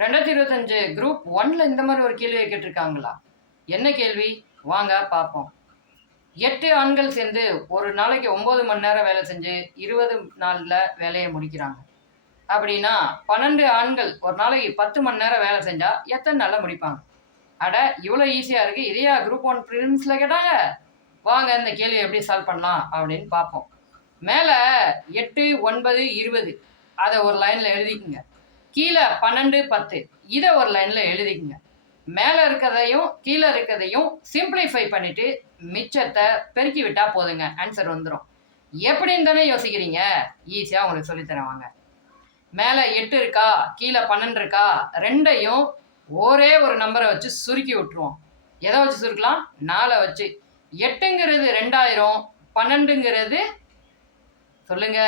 2025 group 1ல இந்த மாதிரி ஒரு கேள்வியை கேட்டிருக்காங்களா? என்ன கேள்வி? வாங்க பார்ப்போம். 8 ஆண்கள் சேர்ந்து ஒரு நாளைக்கு 9 மணி நேரம் வேலை செஞ்சு 20 நாள்ல வேலையை முடிக்கிறாங்க. அப்படின்னா 12 ஆண்கள் ஒரு நாளைக்கு 10 மணி நேரம் வேலை செஞ்சா எத்தனை நாள்ல முடிப்பாங்க? அட, இவ்வளோ ஈஸியா இருக்கு, இதையா குரூப் 1 ப்ரிலிம்ஸ்ல கேட்டாங்க? வாங்க இந்த கேள்வியை எப்படி சால்வ் பண்ணலாம் அப்படின்னு பார்ப்போம். மேலே 8, 9, 20 அதை ஒரு லைன்ல எழுதிக்குங்க. கீழே 12, 10 இதை ஒரு லைன்ல எழுதிக்குங்க. மேலே இருக்கிறதையும் கீழே இருக்கிறதையும் சிம்பிளிஃபை பண்ணிட்டு மிச்சத்தை பெருக்கி விட்டா போதுங்க, ஆன்சர் வந்துடும். எப்படின்னு தானே யோசிக்கிறீங்க? ஈஸியாக உங்களுக்கு சொல்லித்தரேன் வாங்க. மேலே 8 இருக்கா, கீழே 12 இருக்கா, ரெண்டையும் ஒரே ஒரு நம்பரை வச்சு சுருக்கி விட்டுருவோம். எதை வச்சு சுருக்கலாம்? 4 வச்சு. 8ங்கிறது 2000, 12ங்கிறது சொல்லுங்க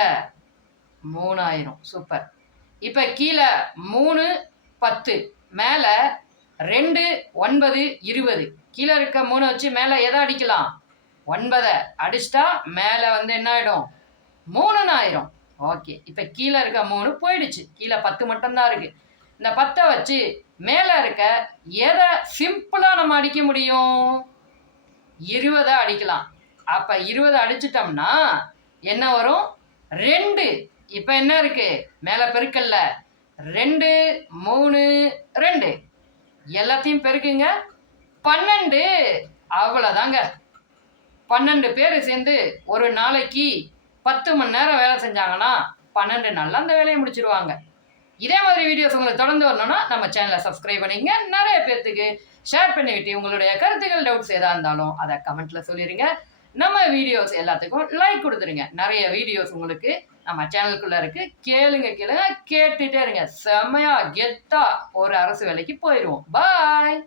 3000. சூப்பர். இப்போ கீழே 3, 10, மேலே 2, 9, 20. கீழே இருக்க 3 வச்சு மேலே எதை அடிக்கலாம்? 9 அடிச்சிட்டா மேலே என்ன ஆகிடும்? 3 ஆயிரும். ஓகே, இப்போ கீழே இருக்க 3 போயிடுச்சு, கீழே 10 மட்டும்தான் இருக்கு. இந்த 10 வச்சு மேலே இருக்க எதை சிம்பிளாக நம்ம அடிக்க முடியும்? 20 அடிக்கலாம். அப்போ 20 அடிச்சிட்டோம்னா என்ன வரும்? 2. இப்போ என்ன இருக்கு மேலே பெருக்கல்ல? 2, 3, 2 எல்லாத்தையும் பெருக்குங்க. 12. அவ்வளோதாங்க. 12 பேர் சேர்ந்து ஒரு நாளைக்கு 10 மணி நேரம் வேலை செஞ்சாங்கன்னா 12 நாளில் அந்த வேலையை முடிச்சிருவாங்க. இதே மாதிரி வீடியோஸ் உங்களுக்கு தொடர்ந்து வரணும்னா நம்ம சேனலை சப்ஸ்கிரைப் பண்ணிங்க. நிறைய பேர்த்துக்கு ஷேர் பண்ணிவிட்டு உங்களுடைய கருத்துக்கள், டவுட்ஸ் எதாக இருந்தாலும் அதை கமெண்ட்டில் சொல்லிடுங்க. நம்ம வீடியோஸ் எல்லாத்துக்கும் லைக் கொடுத்துருங்க. நிறைய வீடியோஸ் உங்களுக்கு நம்ம சேனலுக்குள்ளே இருக்குது, கேளுங்க கேட்டுகிட்டே இருங்க. செம்மையாக கெத்தாக ஒரு அரசு வேலைக்கு போயிடுவோம். பாய்.